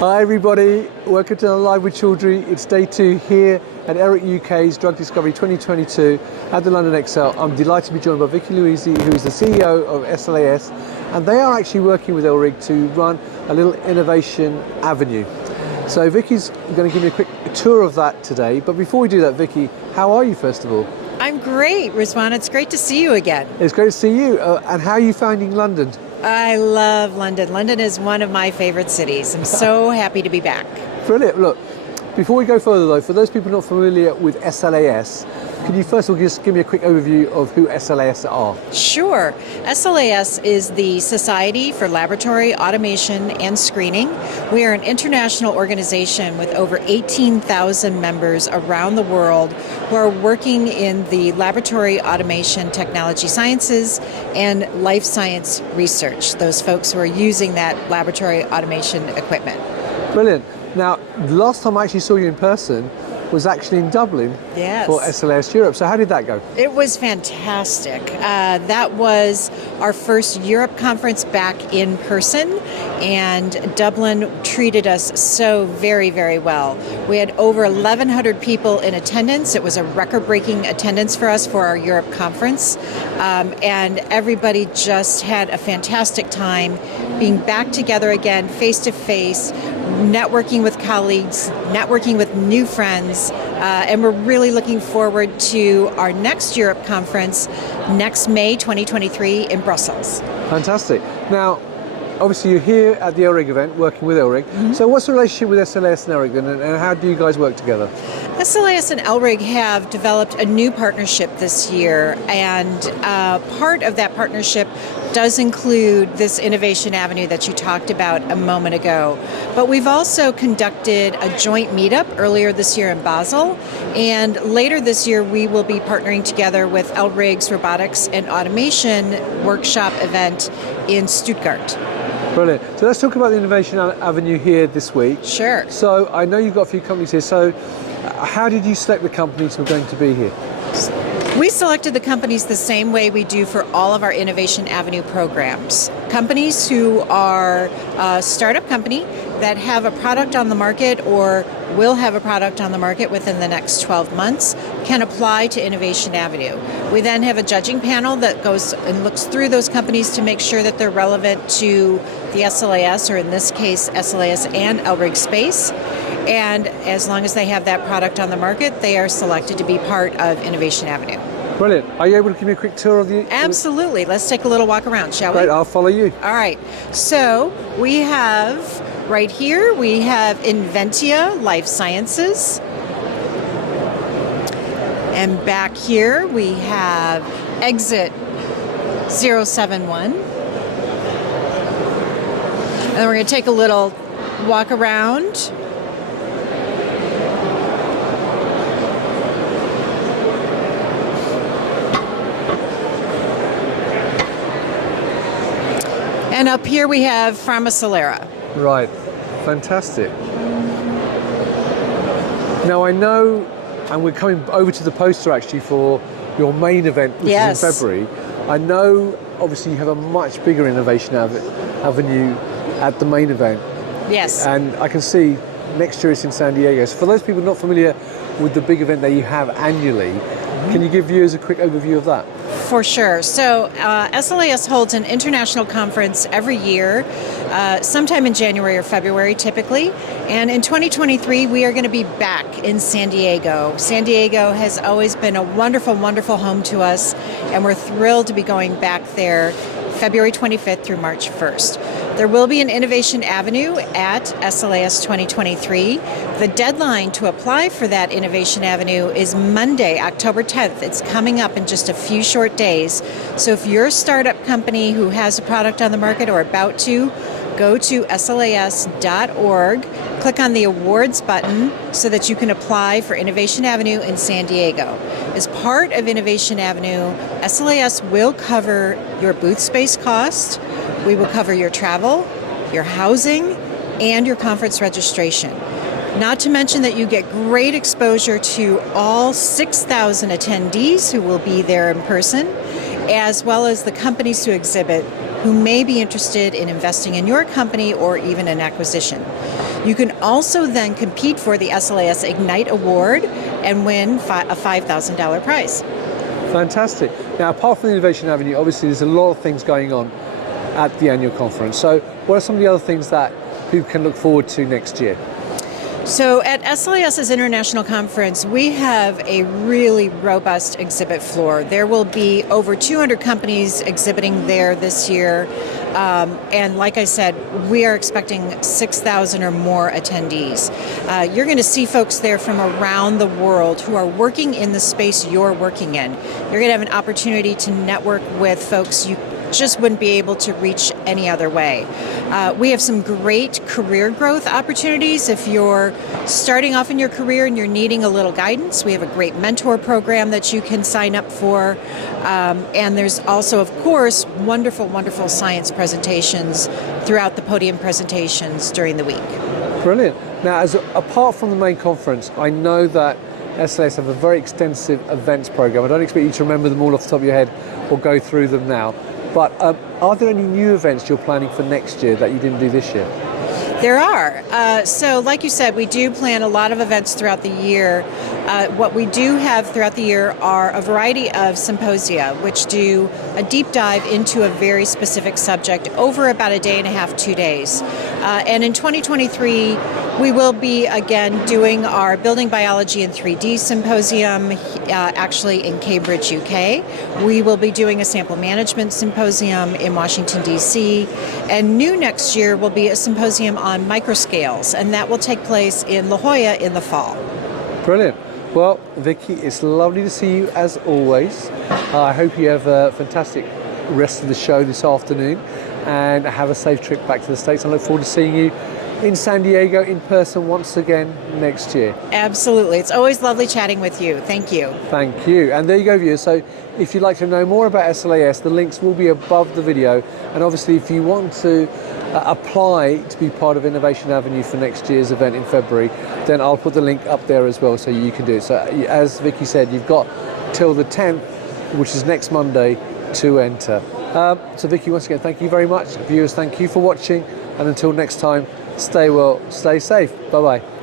Hi everybody, welcome to Live with Chaudhry. It's day 2 here at ELRIG UK's Drug Discovery 2022 at the London ExCel. I'm delighted to be joined by Vicki, who is the CEO of SLAS, and they are actually working with ELRIG to run a little innovation avenue. So Vicki's going to give me a quick tour of that today, but before we do that, Vicki, how are you first of all? I'm great, Rizwan. It's great to see you again. It's great to see you, and how are you finding London? I love London. London is one of my favorite cities. I'm so happy to be back. Brilliant. Look, before we go further though, for those people not familiar with SLAS, could you first of all just give me a quick overview of who SLAS are? Sure. SLAS is the Society for Laboratory Automation and Screening. We are an international organization with over 18,000 members around the world who are working in the laboratory automation, technology sciences, and life science research, those folks who are using that laboratory automation equipment. Brilliant. Now, the last time I actually saw you in person was actually in Dublin for SLAS Europe. So how did that go? It was fantastic. That was our first Europe conference back in person, and Dublin treated us so very, very well. We had over 1,100 people in attendance. It was a record-breaking attendance for us for our Europe conference, and everybody just had a fantastic time being back together again, face-to-face, networking with colleagues, networking with new friends, and we're really looking forward to our next Europe conference next May 2023 in Brussels. Fantastic. Now, obviously you're here at the ELRIG event, working with ELRIG. Mm-hmm. So what's the relationship with SLAS and ELRIG, and how do you guys work together? SLAS and ELRIG have developed a new partnership this year, and part of that partnership does include this innovation avenue that you talked about a moment ago. But we've also conducted a joint meetup earlier this year in Basel, and later this year we will be partnering together with ELRIG's Robotics and Automation workshop event in Stuttgart. Brilliant. So let's talk about the innovation avenue here this week. Sure. So I know you've got a few companies here. So how did you select the companies who are going to be here? We selected the companies the same way we do for all of our Innovation Avenue programs. Companies who are a startup company that have a product on the market or will have a product on the market within the next 12 months can apply to Innovation Avenue. We then have a judging panel that goes and looks through those companies to make sure that they're relevant to the SLAS, or in this case, SLAS and ELRIG space. And as long as they have that product on the market, they are selected to be part of Innovation Avenue. Brilliant. Are you able to give me a quick tour of the... Absolutely. Let's take a little walk around, shall we? Great, I'll follow you. All right. So we have, right here, we have Inventia Life Sciences. And back here, we have Exit 071. And then we're going to take a little walk around. And up here we have PharmaSci. Right, fantastic. Now I know, and we're coming over to the poster actually for your main event, which is in February. I know obviously you have a much bigger innovation avenue at the main event. Yes. And I can see next year it's in San Diego. So for those people not familiar with the big event that you have annually, can you give viewers a quick overview of that? For sure. So SLAS holds an international conference every year, sometime in January or February typically. And in 2023, we are going to be back in San Diego. San Diego has always been a wonderful, wonderful home to us, and we're thrilled to be going back there February 25th through March 1st. There will be an Innovation Avenue at SLAS 2023. The deadline to apply for that Innovation Avenue is Monday, October 10th. It's coming up in just a few short days. So if you're a startup company who has a product on the market or about to, go to slas.org, click on the awards button so that you can apply for Innovation Avenue in San Diego. As part of Innovation Avenue, SLAS will cover your booth space cost, we will cover your travel, your housing, and your conference registration. Not to mention that you get great exposure to all 6,000 attendees who will be there in person, as well as the companies who exhibit who may be interested in investing in your company or even an acquisition. You can also then compete for the SLAS Ignite Award and win a $5,000 prize. Fantastic. Now, apart from the Innovation Avenue, obviously there's a lot of things going on at the annual conference. So what are some of the other things that people can look forward to next year? So at SLAS's International Conference, we have a really robust exhibit floor. There will be over 200 companies exhibiting there this year. And like I said, we are expecting 6,000 or more attendees. You're going to see folks there from around the world who are working in the space you're working in. You're going to have an opportunity to network with folks you just wouldn't be able to reach any other way. We have some great career growth opportunities. If you're starting off in your career and you're needing a little guidance, we have a great mentor program that you can sign up for. And there's also, of course, wonderful, wonderful science presentations throughout the podium presentations during the week. Brilliant. Now, apart from the main conference, I know that SLAS have a very extensive events program. I don't expect you to remember them all off the top of your head or go through them now. But are there any new events you're planning for next year that you didn't do this year? There are. So like you said, we do plan a lot of events throughout the year. What we do have throughout the year are a variety of symposia, which do a deep dive into a very specific subject over about a day and a half, 2 days. And in 2023, we will be again doing our Building Biology in 3D symposium, actually in Cambridge, UK. We will be doing a Sample Management symposium in Washington, DC. And new next year will be a symposium on microscales, and that will take place in La Jolla in the fall. Brilliant. Well, Vicki, it's lovely to see you as always. I hope you have a fantastic rest of the show this afternoon and have a safe trip back to the States. I look forward to seeing you in San Diego in person once again next year. Absolutely. It's always lovely chatting with you. Thank you. Thank you. And there you go, viewers. So if you'd like to know more about SLAS, the links will be above the video. And obviously, if you want to apply to be part of Innovation Avenue for next year's event in February, then I'll put the link up there as well so you can do it. So as Vicki said, you've got till the 10th, which is next Monday, to enter. So Vicki, once again, thank you very much. Viewers, thank you for watching. And until next time, stay well, stay safe. Bye-bye.